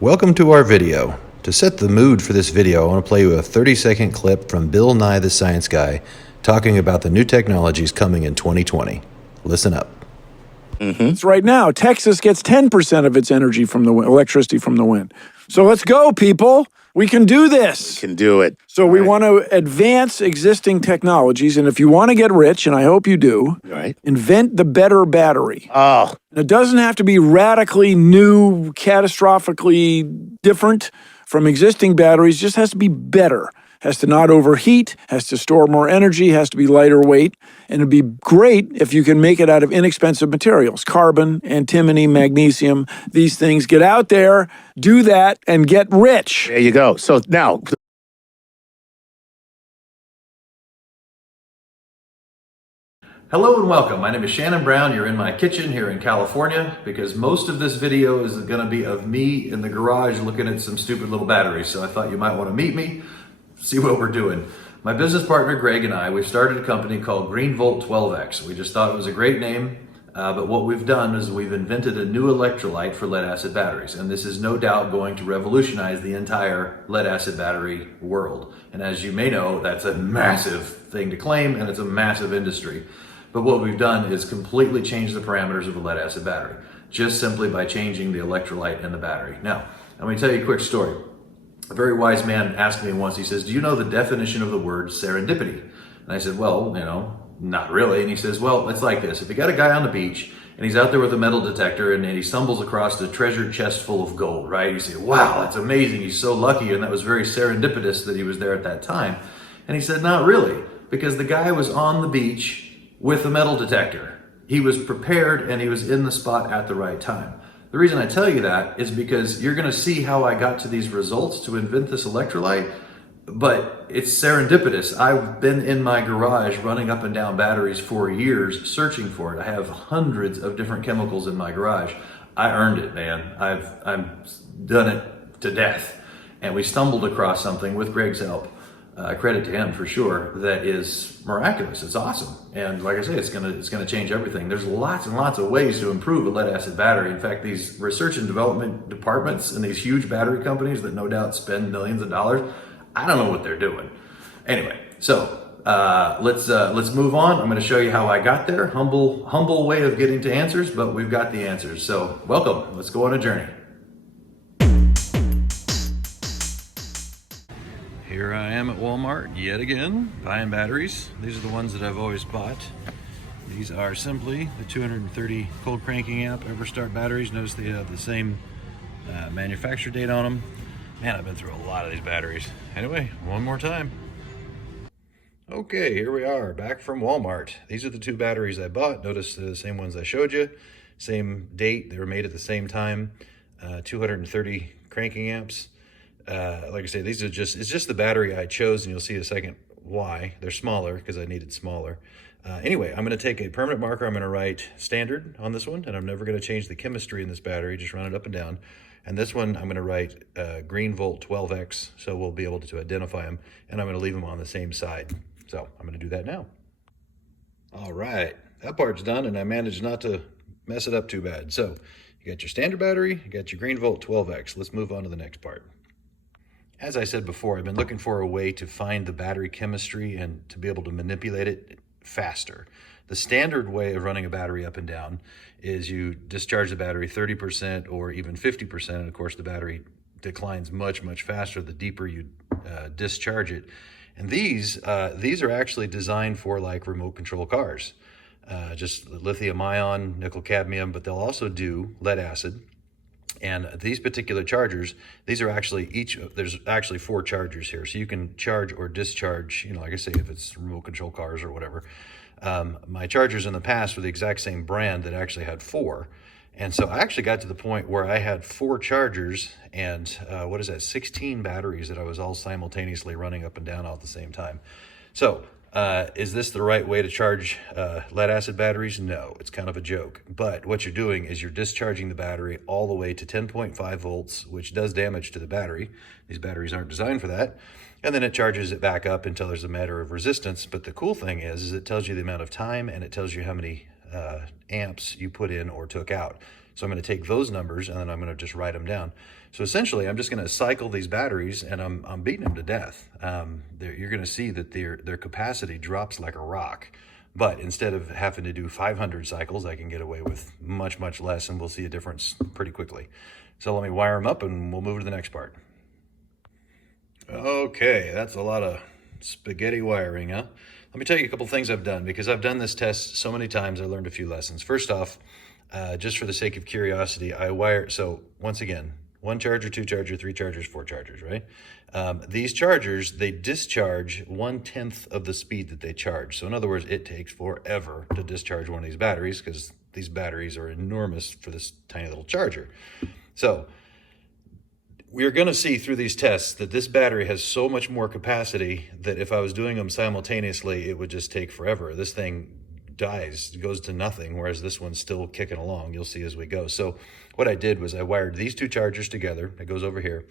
Welcome to our video. To set the mood for this video, I want to play you a 30-second clip from Bill Nye the Science Guy talking about the new technologies coming in 2020. Listen up. Right now, Texas gets 10% of its energy from the wind, electricity from the wind. So let's go, people. We can do this. Can do it. So we want to advance existing technologies, and if you want to get rich, and I hope you do, invent the better battery. Oh, And it doesn't have to be radically new, catastrophically different from existing batteries. It just has to be better. Has to not overheat, has to store more energy, has to be lighter weight, and it'd be great if you can make it out of inexpensive materials. Carbon, antimony, magnesium, these things. Get out there, do that, and get rich. there you go. So now, Hello and welcome. My name is Shannon Brown. You're in my kitchen here in California because most of this video is going to be of me in the garage looking at some stupid little batteries. So I thought you might want to meet me, see what we're doing. My business partner Greg and I, we've started a company called GreenVolt 12X. We just thought it was a great name, but what we've done is we've invented a new electrolyte for lead acid batteries. And this is no doubt going to revolutionize the entire lead acid battery world. And as you may know, that's a massive thing to claim and it's a massive industry. But what we've done is completely change the parameters of a lead acid battery, just simply by changing the electrolyte in the battery. Now, let me tell you a quick story. A very wise man asked me once, he says, do you know the definition of the word serendipity? And I said, well, not really. And he says, well, it's like this. If you got a guy on the beach and he's out there with a metal detector and he stumbles across a treasure chest full of gold, right? You say, wow, that's amazing. He's so lucky. And that was very serendipitous that he was there at that time. And he said, not really, because the guy was on the beach with a metal detector. He was prepared and he was in the spot at the right time. The reason I tell you that is because you're going to see how I got to these results to invent this electrolyte, but it's serendipitous. I've been in my garage running up and down batteries for years searching for it. I have hundreds of different chemicals in my garage. I earned it, man. I've done it to death. And we stumbled across something with Greg's help. Credit to him for sure, that is miraculous. It's awesome. And like I say, it's gonna change everything. There's lots and lots of ways to improve a lead acid battery. In fact, these research and development departments and these huge battery companies that no doubt spend millions of dollars, I don't know what they're doing. Anyway, so let's move on. I'm gonna show you how I got there. Humble way of getting to answers, but we've got the answers. So welcome, let's go on a journey. Here I am at Walmart yet again, buying batteries. These are the ones that I've always bought. These are simply the 230 cold cranking amp Everstart batteries. Notice they have the same manufacture date on them. Man, I've been through a lot of these batteries. Anyway, one more time. Okay, here we are, back from Walmart. These are the two batteries I bought. Notice they're the same ones I showed you. Same date, they were made at the same time. 230 cranking amps. Like I say, it's just the battery I chose, and you'll see in a second why. They're smaller because I needed smaller. Anyway, I'm going to take a permanent marker. I'm going to write standard on this one, and I'm never going to change the chemistry in this battery, just run it up and down. And this one, I'm going to write GreenVolt 12X, so we'll be able to identify them, and I'm going to leave them on the same side. So I'm going to do that now. All right, that part's done, and I managed not to mess it up too bad. So you got your standard battery, you got your GreenVolt 12X. Let's move on to the next part. As I said before, I've been looking for a way to find the battery chemistry and to be able to manipulate it faster. The standard way of running a battery up and down is you discharge the battery 30% or even 50%. And of course, the battery declines much, much faster the deeper you discharge it. And these are actually designed for like remote control cars. Just lithium ion, nickel cadmium, but they'll also do lead acid. And these particular chargers, these are actually there's actually 4 chargers here. So you can charge or discharge, like I say, if it's remote control cars or whatever. My chargers in the past were the exact same brand that actually had 4. And so I actually got to the point where I had 4 chargers and 16 batteries that I was all simultaneously running up and down all at the same time. So is this the right way to charge lead acid batteries? No, it's kind of a joke. But what you're doing is you're discharging the battery all the way to 10.5 volts, which does damage to the battery. These batteries aren't designed for that. And then it charges it back up until there's a matter of resistance. But the cool thing is it tells you the amount of time and it tells you how many amps you put in or took out. So I'm going to take those numbers and then I'm going to just write them down. So essentially, I'm just going to cycle these batteries and I'm beating them to death. You're going to see that their capacity drops like a rock. But instead of having to do 500 cycles, I can get away with much, much less, and we'll see a difference pretty quickly. So let me wire them up and we'll move to the next part. Okay, that's a lot of spaghetti wiring, huh? Let me tell you a couple things I've done, because I've done this test so many times. I learned a few lessons. First off, just for the sake of curiosity, I wire, so once again, 1 charger, 2 charger, 3 chargers, 4 chargers, right? These chargers, they discharge 1/10 of the speed that they charge. So in other words, it takes forever to discharge one of these batteries, because these batteries are enormous for this tiny little charger. So we're going to see through these tests that this battery has so much more capacity that if I was doing them simultaneously, it would just take forever. This thing dies, goes to nothing, whereas this one's still kicking along. You'll see as we go. So what I did was I wired these 2 chargers together. It goes over here.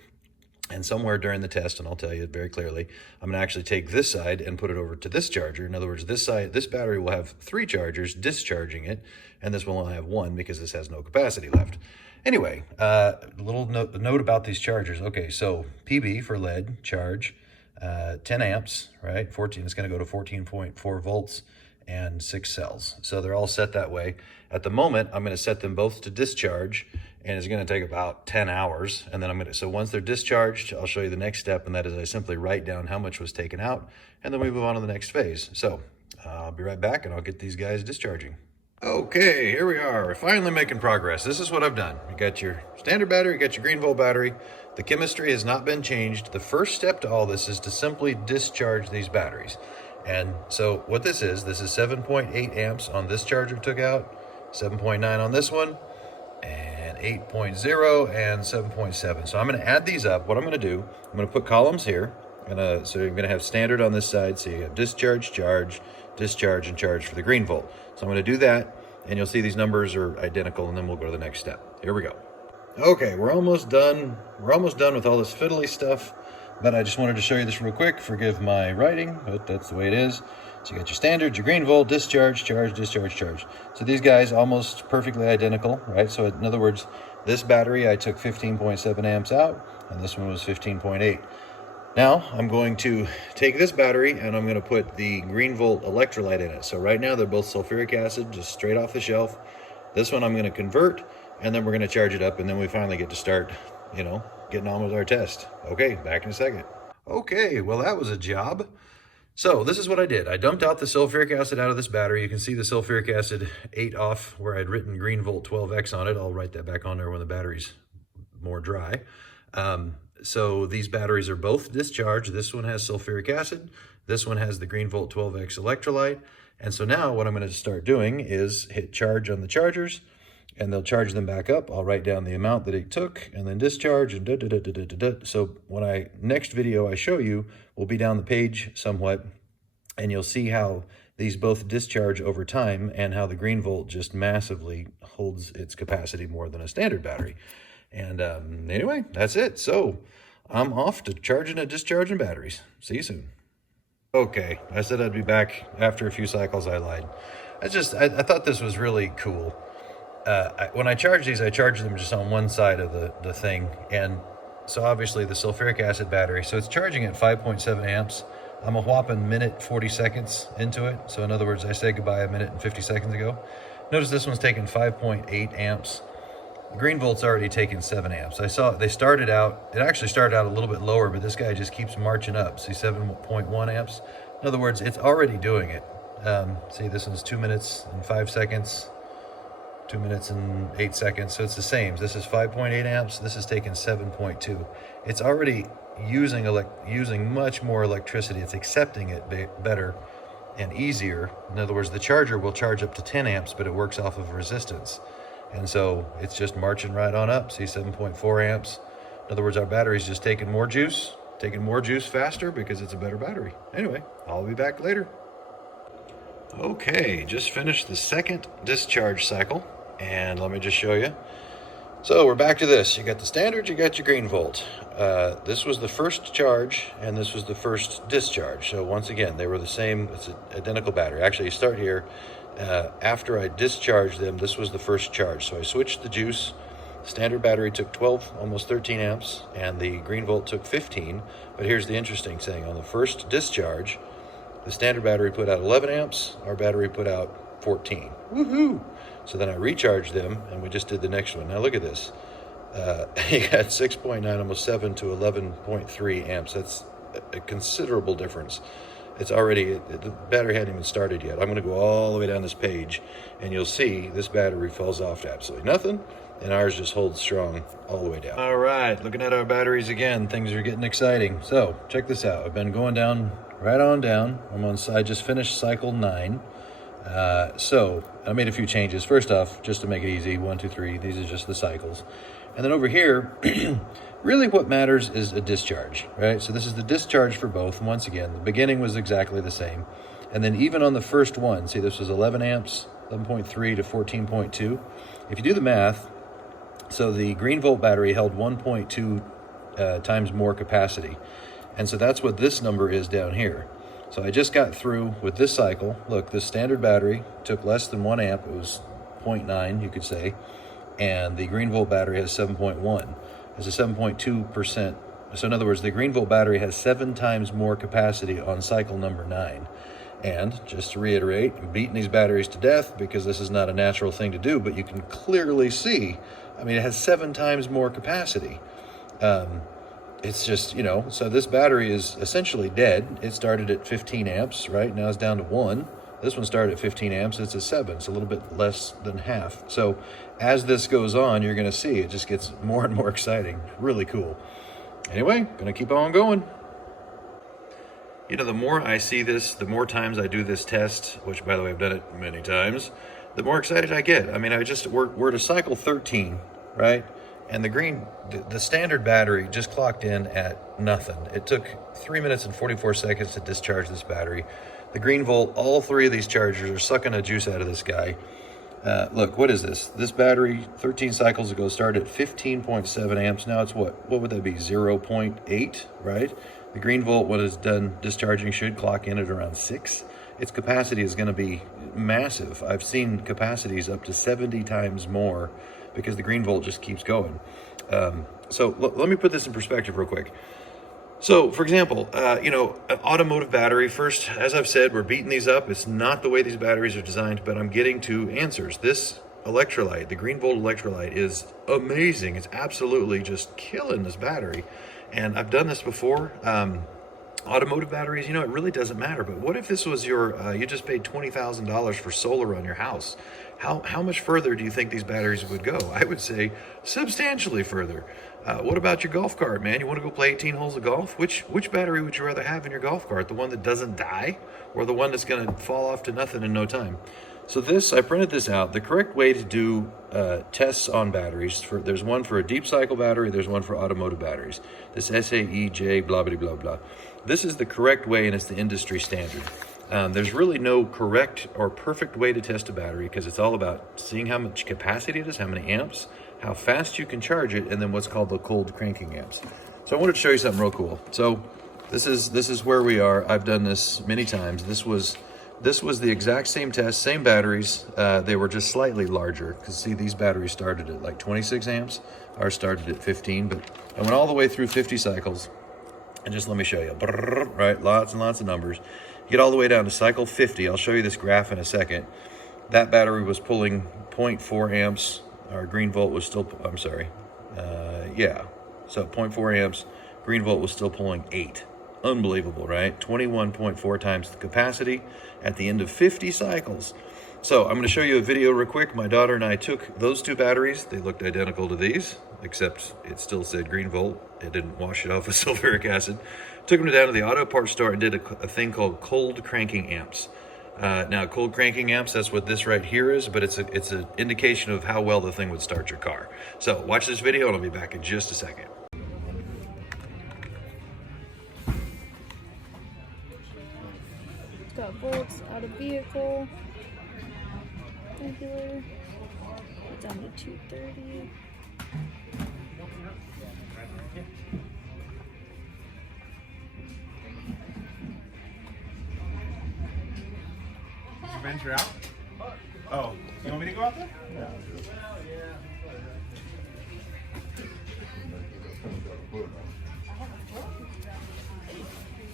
And somewhere during the test, and I'll tell you very clearly, I'm going to actually take this side and put it over to this charger. In other words, this battery will have 3 chargers discharging it, and this will only have 1 because this has no capacity left. Anyway, a little note about these chargers. Okay, so PB for lead charge, 10 amps, right? 14. It's going to go to 14.4 volts and 6 cells. So they're all set that way. At the moment, I'm going to set them both to discharge, and it's going to take about 10 hours. And then so once they're discharged, I'll show you the next step, and that is I simply write down how much was taken out, and then we move on to the next phase. So I'll be right back, and I'll get these guys discharging. Okay, here we are. We're finally making progress. This is what I've done. You got your standard battery, you got your GreenVolt battery. The chemistry has not been changed. The first step to all this is to simply discharge these batteries. And so what this is 7.8 amps on this charger took out, 7.9 on this one, and 8.0 and 7.7. So I'm going to add these up. What I'm going to do, I'm going to put columns here. So you're going to have standard on this side. So you have discharge, charge, discharge, and charge for the GreenVolt. So I'm going to do that, and you'll see these numbers are identical, and then we'll go to the next step. Here we go. Okay, we're almost done. We're almost done with all this fiddly stuff, but I just wanted to show you this real quick. Forgive my writing, but that's the way it is. So you got your standard, your GreenVolt, discharge, charge, discharge, charge. So these guys almost perfectly identical, right? So in other words, this battery I took 15.7 amps out, and this one was 15.8. Now I'm going to take this battery and I'm going to put the GreenVolt electrolyte in it. So right now they're both sulfuric acid, just straight off the shelf. This one I'm going to convert, and then we're going to charge it up, and then we finally get to start, getting on with our test. Okay, back in a second. Okay, well that was a job. So this is what I did. I dumped out the sulfuric acid out of this battery. You can see the sulfuric acid ate off where I'd written GreenVolt 12X on it. I'll write that back on there when the battery's more dry. So these batteries are both discharged. This one has sulfuric acid. This one has the GreenVolt 12X electrolyte. And so now what I'm going to start doing is hit charge on the chargers, and they'll charge them back up. I'll write down the amount that it took, and then discharge, and So when next video I show you will be down the page somewhat, and you'll see how these both discharge over time and how the GreenVolt just massively holds its capacity more than a standard battery. And anyway, that's it. So I'm off to charging and discharging batteries. See you soon. Okay, I said I'd be back after a few cycles. I lied. I thought this was really cool. When I charge these, I charge them just on one side of the thing. And so obviously the sulfuric acid battery, so it's charging at 5.7 amps. I'm a whopping minute 40 seconds into it. So in other words, I said goodbye a minute and 50 seconds ago. Notice this one's taking 5.8 amps. GreenVolt's already taken 7 amps. I saw it actually started out a little bit lower, but this guy just keeps marching up. See, 7.1 amps. In other words, it's already doing it. See, this one's 2 minutes and 5 seconds, 2 minutes and 8 seconds. So it's the same. This is 5.8 amps. This is taking 7.2. It's already using much more electricity. It's accepting it better and easier. In other words, the charger will charge up to 10 amps, but it works off of resistance. And so it's just marching right on up. See, 7.4 amps. In other words, our battery's just taking more juice faster because it's a better battery. Anyway, I'll be back later. Okay, just finished the second discharge cycle, and let me just show you. So we're back to this. You got the standard, you got your GreenVolt. This was the first charge, and this was the first discharge. So once again, they were the same. It's an identical battery. Actually, you start here. after I discharged them, this was the first charge. So I switched the juice. Standard battery took 12, almost 13 amps, and the GreenVolt took 15. But here's the interesting thing. On the first discharge, the standard battery put out 11 amps, our battery put out 14. Woohoo! So then I recharged them, and we just did the next one. Now look at this. You got 6.9, almost 7 to 11.3 amps. That's a considerable difference. It's already, the battery hadn't even started yet. I'm going to go all the way down this page, and you'll see this battery falls off to absolutely nothing, and ours just holds strong all the way down. All right, looking at our batteries again, things are getting exciting. So check this out. I've been going down, right on down. I just finished cycle 9. So I made a few changes. First off, just to make it easy, 1, 2, 3, these are just the cycles. And then over here, really what matters is a discharge, right? So this is the discharge for both. And once again, the beginning was exactly the same. And then even on the first one, see, this was 11 amps, 11.3 to 14.2. If you do the math, so the GreenVolt battery held 1.2 times more capacity. And so that's what this number is down here. So I just got through with this cycle. Look, this standard battery took less than 1 amp. It was 0.9, you could say. And the GreenVolt battery has 7.1. It's a 7.2%. So in other words, the GreenVolt battery has 7 times more capacity on cycle number 9. And just to reiterate, I'm beating these batteries to death because this is not a natural thing to do, but you can clearly see, I mean, it has 7 times more capacity. It's just, so this battery is essentially dead. It started at 15 amps, right? Now it's down to 1. This one started at 15 amps. It's a 7. It's a little bit less than half. So as this goes on, you're going to see it just gets more and more exciting. Really cool. Anyway, going to keep on going. The more I see this, the more times I do this test, which, by the way, I've done it many times, the more excited I get. I mean, we're to cycle 13, right? And the standard battery just clocked in at nothing. It took 3 minutes and 44 seconds to discharge this battery. The GreenVolt, all 3 of these chargers are sucking the juice out of this guy. Look, what is this? This battery 13 cycles ago started at 15.7 amps. Now it's what would that be? 0.8, right? The GreenVolt, when it's done discharging, should clock in at around 6. Its capacity is going to be massive. I've seen capacities up to 70 times more because the GreenVolt just keeps going. So let me put this in perspective real quick. So, for example, an automotive battery, first, as I've said, we're beating these up. It's not the way these batteries are designed, but I'm getting to answers. This electrolyte, the GreenVolt electrolyte, is amazing. It's absolutely just killing this battery. And I've done this before. Automotive batteries, it really doesn't matter. But what if this was you just paid $20,000 for solar on your house? How much further do you think these batteries would go? I would say substantially further. What about your golf cart, man? You want to go play 18 holes of golf? Which battery would you rather have in your golf cart? The one that doesn't die, or the one that's going to fall off to nothing in no time? So I printed this out. The correct way to do tests on batteries, there's one for a deep cycle battery, there's one for automotive batteries. This SAEJ, blah, blah, blah, blah. This is the correct way, and it's the industry standard. There's really no correct or perfect way to test a battery because it's all about seeing how much capacity it is, how many amps, how fast you can charge it, and then what's called the cold cranking amps. So I wanted to show you something real cool. So this is where we are. I've done this many times. This was the exact same test, same batteries. They were just slightly larger because see, these batteries started at like 26 amps. Ours started at 15, but I went all the way through 50 cycles. And just let me show you, right? Lots and lots of numbers. Get all the way down to cycle 50. I'll show you this graph in a second. That battery was pulling 0.4 amps. Our GreenVolt was still, so 0.4 amps. GreenVolt was still pulling 8. Unbelievable, right? 21.4 times the capacity at the end of 50 cycles. So I'm going to show you a video real quick. My daughter and I took those 2 batteries. They looked identical to these, except it still said GreenVolt. It didn't wash it off with sulfuric acid. Took them down to the auto parts store and did a thing called cold cranking amps. Now, cold cranking amps, that's what this right here is, but it's an indication of how well the thing would start your car. So watch this video and I'll be back in just a second. 12 volts out of vehicle, regular, down to 230. Did you venture out? Oh, you want me to go out there?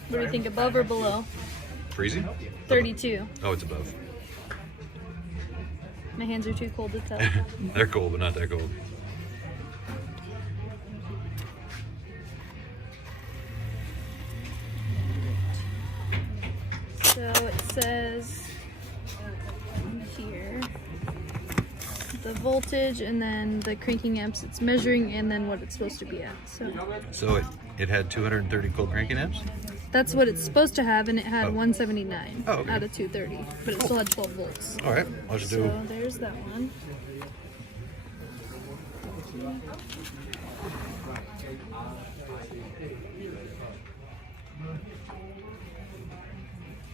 What do you think, above or below? Freezing? 32. Oh, it's above. My hands are too cold to tell. They're cold, but not that cold. So it says here the voltage and then the cranking amps it's measuring and then what it's supposed to be at. So it had 230 cold cranking amps? That's what it's supposed to have, and it had 179 Oh, okay. out of 230, but it still had 12 volts. All right, I'll just do. So there's that one.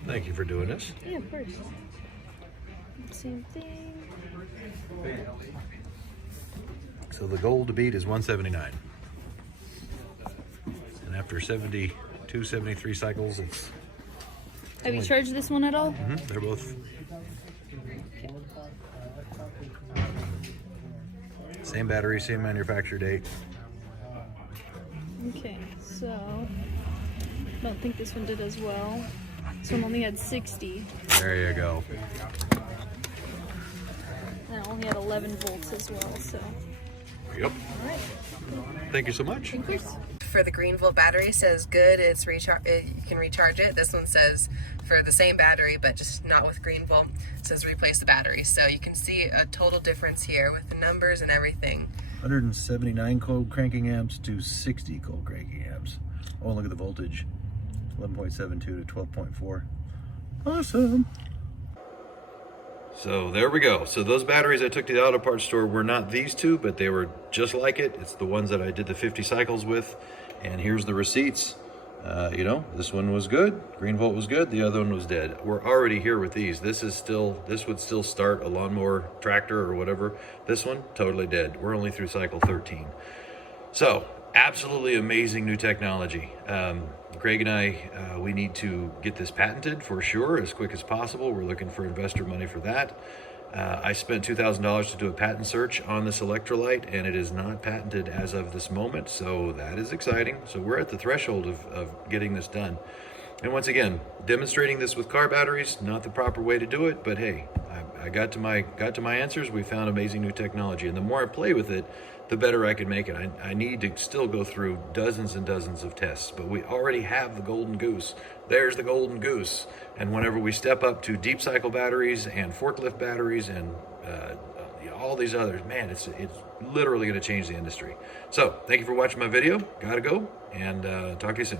Thank you for doing this. Yeah, of course. Same thing. So the goal to beat is 179. And after 72, 73 cycles, it's... Have you charged this one at all? they're both... Same battery, same manufacture date. Okay, so I don't think this one did as well. This one only had 60. There you go. And it only had 11 volts as well, so. Yep. All right. Thank you so much. Of course. For the GreenVolt battery says good, you can recharge it. This one says for the same battery, but just not with GreenVolt, says replace the battery. So you can see a total difference here with the numbers and everything. 179 cold cranking amps to 60 cold cranking amps. Oh, look at the voltage. 11.72 to 12.4. Awesome. So there we go. So those batteries I took to the auto parts store were not these two, but they were just like it. It's the ones that I did the 50 cycles with. And here's the receipts. You know, this one was good. GreenVolt was good. The other one was dead. We're already here with these. This would still start a lawnmower tractor or whatever. This one, totally dead. We're only through cycle 13. So absolutely amazing new technology. Greg and I, we need to get this patented for sure as quick as possible. We're looking for investor money for that. I spent $2,000 to do a patent search on this electrolyte, and it is not patented as of this moment, so that is exciting. So we're at the threshold of getting this done. And once again, demonstrating this with car batteries, not the proper way to do it, but hey, I got to my answers. We found amazing new technology, and the more I play with it, the better I can make it. I need to still go through dozens and dozens of tests, but we already have the golden goose. There's the golden goose. And whenever we step up to deep cycle batteries and forklift batteries and all these others, man, it's literally going to change the industry. So thank you for watching my video. Gotta go, and talk to you soon.